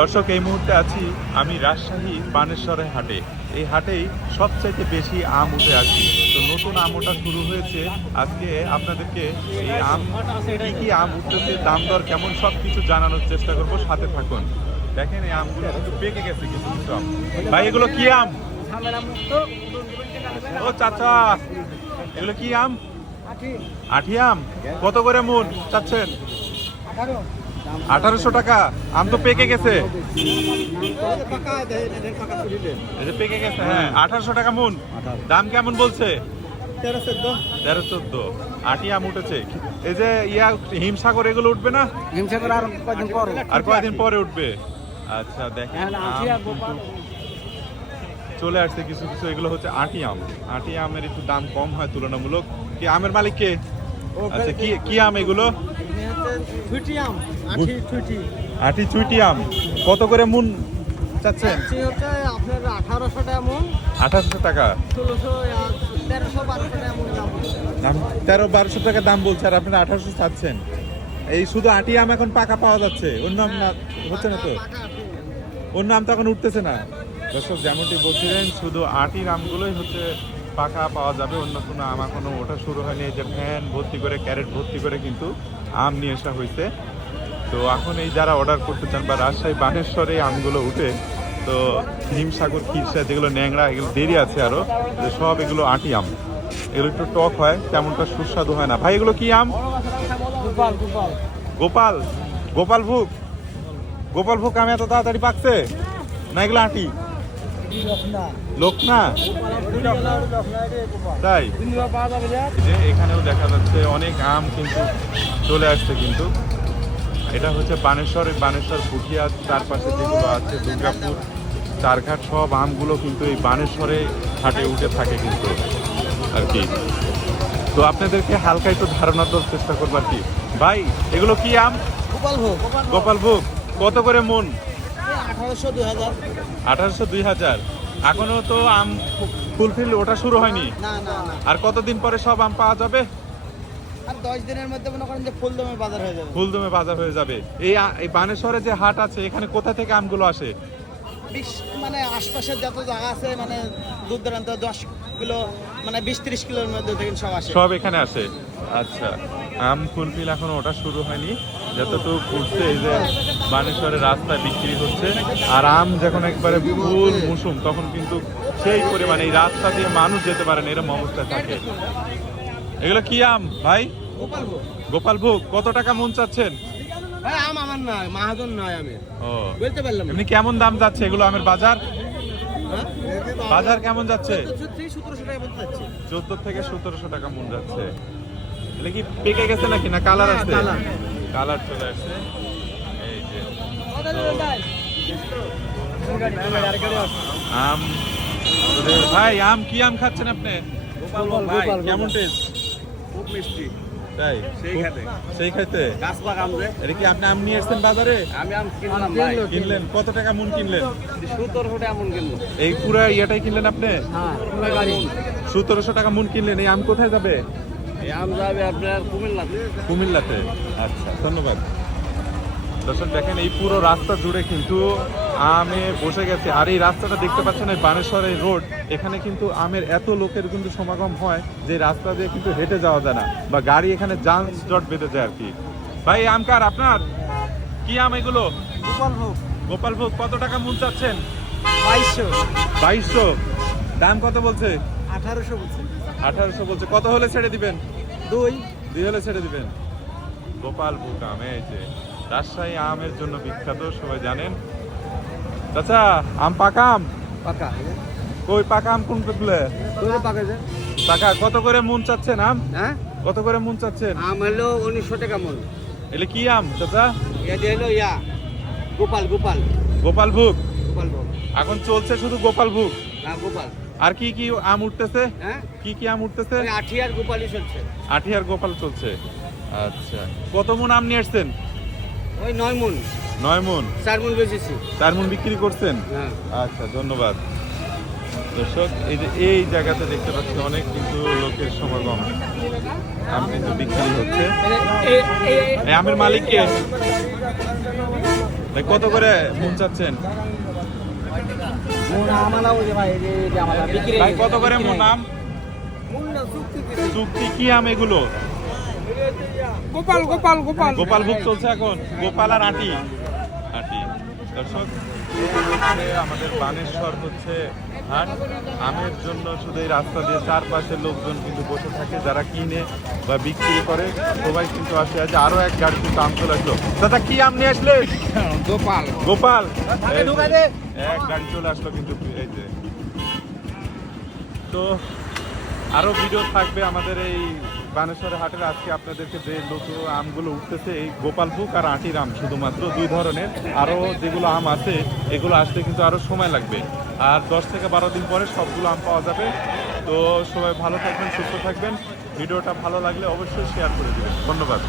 দর্শক, এই মুহূর্তে আছি আমি রাজশাহী বানেশ্বরের হাটে। এই হাটেই সবচাইতে বেশি আম উঠে আসি। তো নতুন আম ওঠা শুরু হয়েছে। আজকে আপনাদেরকে এই আম কী কী আম উঠতেছে, দাম দর কেমন সব কিছু জানানোর চেষ্টা করব। সাথে থাকুন। দেখেন, এই আমগুলো একটু পেকে গেছে কিছু আম। ভাই, এগুলো কি আম? ও চাচা, এগুলো কি আম? আঠি আম। কত করে মন চাচ্ছেন? আঠারোশো টাকা। আম তো পেকে গেছে। পেকে গেছে হ্যাঁ আঠারোশো টাকা মন। দাম কেমন বলছে? তেরো চোদ্দ। আটি আম উঠেছে। এই যে ইয়া হিমসাগর এগুলো উঠবে না? হিমসাগর আর কয়দিন পর আর কয়দিন পরে উঠবে? আচ্ছা দেখেন হ্যাঁ, চলে আসছে কিছু কিছু এগুলো হচ্ছে আটি আম। আটি আমের একটু দাম কম হয় তুলনামূলক। কি আমের মালিক কে? আচ্ছা কি কি আম এগুলো? ছুটি ছুটি আটি চুইটি আম কত করে মুন চাচ্ছেন? হচ্ছে আপনার আঠারোশো টাকা মন। আঠাশশো টাকা। মন তেরো বারোশো টাকা দাম বলছে আর আপনারা আঠারোশো চাচ্ছেন। এই শুধু আটি আম এখন পাকা পাওয়া যাচ্ছে। অন্য আম না হচ্ছে না তো? অন্য আম তো এখন উঠতেছে না। দর্শক যেমনটি বলছিলেন শুধু আটির আমগুলোই হচ্ছে পাকা পাওয়া যাবে অন্য কোনো আম এখনও ওঠা শুরু হয়নি এই যে ভ্যান ভর্তি করে ক্যারেট ভর্তি করে কিন্তু আম নিয়ে আসা হয়েছে। তো এখন এই যারা অর্ডার করতে চান বা রাজশাহী বানেশ্বরে আমগুলো উঠে তো হিমসাগর খিরসা যেগুলো ন্যাংরা এগুলো দেরি আছে আরও যে সব এগুলো আটি আম। এগুলো একটু টক হয় তেমনটা সুস্বাদু হয় না। ভাই এগুলো কি আম? গোপাল গোপাল। গোপাল? ভোগ? গোপাল ভোগ আম এত তাড়াতাড়ি পাকছে? না এগুলো আটি। লখনা লোক না? তাই? যে এখানেও দেখা যাচ্ছে অনেক আম কিন্তু চলে আসছে কিন্তু। এটা হচ্ছে বানেশ্বর বানেশ্বর পুঠিয়া চারপাশে যেগুলো আছে দুর্গাপুর চারঘাট সব আমগুলো কিন্তু এই বানেশ্বরে হাটে উঠে থাকে কিন্তু আর কি। তো আপনাদেরকে হালকা একটু ধারণা দেওয়ার চেষ্টা করব আর কি। ভাই এগুলো কি আম? গোপাল ভোগ গোপাল ভোগ কত করে মন? আঠারোশো দুই হাজার। আঠারোশো দুই হাজার। এখনও তো আম ফুলফিল ওটা শুরু হয়নি? না না না। আর কতদিন পরে সব আম পাওয়া যাবে? আর দশ দিনের মধ্যে মনে করেন যে ফুলদমে বাজার হয়ে যাবে। ফুলদমে বাজার হয়ে যাবে। এই এই বানেশ্বরে যে হাট আছে এখানে কোথা থেকে আমগুলো আসে? মানে আশপাশের যত জায়গা আছে মানে দূর দূরান্ত দশ কিলো মানে বিশ ত্রিশ কিলোর মধ্যে থেকে সব আসে। সব এখানে আসে। আচ্ছা আম ফুলফিল এখনও ওটা শুরু হয়নি। যতটুকু উঠছে এই যে বানেশ্বরের রাস্তায় বিক্রি হচ্ছে আর আম যখন একবারে ফুল মুসুম তখন কিন্তু সেই পরিমাণে এই রাস্তা দিয়ে মানুষ যেতে পারে না এরকম অবস্থা থাকে। এগুলো কি আম ভাই? গোপাল ভোগ। কত টাকা মন চাচ্ছেন? ভাই আম আমার নয় মাহাজন নয় আমি ও। বলতে পারলাম এমনি কেমন দাম যাচ্ছে এগুলো আমের বাজার? বাজার কেমন যাচ্ছে? চোদ্দ থেকে সতেরোশো টাকা মন যাচ্ছে। এটা কি পেকে গেছে নাকি? না কালার হ্যাঁ, আছে। কালার। চলে আসছে। এই যে আম ভাই আম কি আম খাচ্ছেন আপনি? ভাই কেমন টেস্ট খুব মিষ্টি। তাই? সেই খেতে। এটা কি আপনি আম নিয়ে এসেছেন বাজারে? আমি আম কিনলাম ভাই। কিনলেন কত টাকা মন কিনলেন? সতেরোশো টাকা এমন কিনলেন এই পুরা ইয়েটাই কিনলেন আপনি? হ্যাঁ সতেরোশো টাকা মন কিনলেন। এই আম কোথায় যাবে? এই আম যাবে আপনার কুমিল্লাতে। কুমিল্লাতে। আচ্ছা ধন্যবাদ। দর্শক দেখেন এই পুরো রাস্তা জুড়ে কিন্তু আমে বসে গেছে। আর এই রাস্তাটা দেখতে পাচ্ছেন এই বানেশ্বর এই রোড। এখানে কিন্তু আমের এত লোকের কিন্তু সমাগম হয় যে রাস্তা দিয়ে কিন্তু হেঁটে যাওয়া যায় না বা গাড়ি এখানে যান জট বেঁধে যায় আর কি। ভাই আম কার আপনার? কি আম এগুলো? গোপাল ভোগ। গোপাল ভোগ কত টাকা মূল চাচ্ছেন? বাইশশো। বাইশশো? দাম কত বলছে? আঠারোশো বলছে। আঠারোশো বলছে। কত হলে ছেড়ে দিবেন? দুই। দুই হলে ছেড়ে দিবেন। গোপাল ভোগ আম এই যে। রাজশাহী আমের জন্য বিখ্যাত সবাই জানেন। আচ্ছা আম পাকা আম? পাকা। কই পাকা আম কোনগুলো দুই পাকা কত করে মন চাচ্ছেন আম? হ্যাঁ? কত করে মন চাচ্ছেন? আম হলো উনিশশো টাকা মন। এলে কি আম চাচা? এটা হলো ইয়া গোপাল গোপাল। গোপাল ভোগ? গোপাল ভোগ। এখন চলছে শুধু গোপাল ভোগ? হ্যাঁ গোপাল। আর কি কি আম উঠতেছে? হ্যাঁ? কি কি আম উঠতেছে? আঠিয়ার গোপালই চলছে। আঠিয়ার গোপাল চলছে। আচ্ছা। কত মন আম নিয়ে আসছেন? ওই নয় মন। নয় মন? চার মন বেচেছি। চার মন বিক্রি করছেন? হ্যাঁ। আচ্ছা ধন্যবাদ। দর্শক এই যে এই জায়গাতে দেখতে পাচ্ছি অনেক কিন্তু লোকের সমাগম। আম কিন্তু বিক্রি হচ্ছে। আমের মালিক কে? ভাই কত করে মন চাচ্ছেন? ভাই কত করে মন আম? চুক্তি কি আম এগুলো? গোপাল গোপাল গোপাল। গোপাল ভোগ চলছে এখন। গোপাল আর আটি। আটি। দর্শক আমাদের বানেশ্বর হচ্ছে হাট। আমের জন্য শুধু এই রাস্তা দিয়ে চারপাশের লোকজন কিন্তু বসে থাকে যারা কিনে বা বিক্রি করে। সবাই কিন্তু আসে। আছে আরও এক গাড়ি কিন্তু আম চলে আসলো। দাদা কি আম নিয়ে আসলে? গোপাল। গোপাল। এক গাড়ি চলে আসলো কিন্তু এই যে। তো আরও ভিডিও থাকবে আমাদের এই বানেশ্বরের হাটের আজকে আপনাদেরকে যে নতুন আমগুলো উঠতেছে, এই গোপালভোগ আর আটির আম শুধুমাত্র দুই ধরনের। আরও যেগুলো আম আছে, এগুলো আসতে কিন্তু আরও সময় লাগবে। আর দশ থেকে বারো দিন পরে সবগুলো আম পাওয়া যাবে। তো সবাই ভালো থাকবেন, সুস্থ থাকবেন। ভিডিওটা ভালো লাগলে অবশ্যই শেয়ার করে দেবেন। ধন্যবাদ।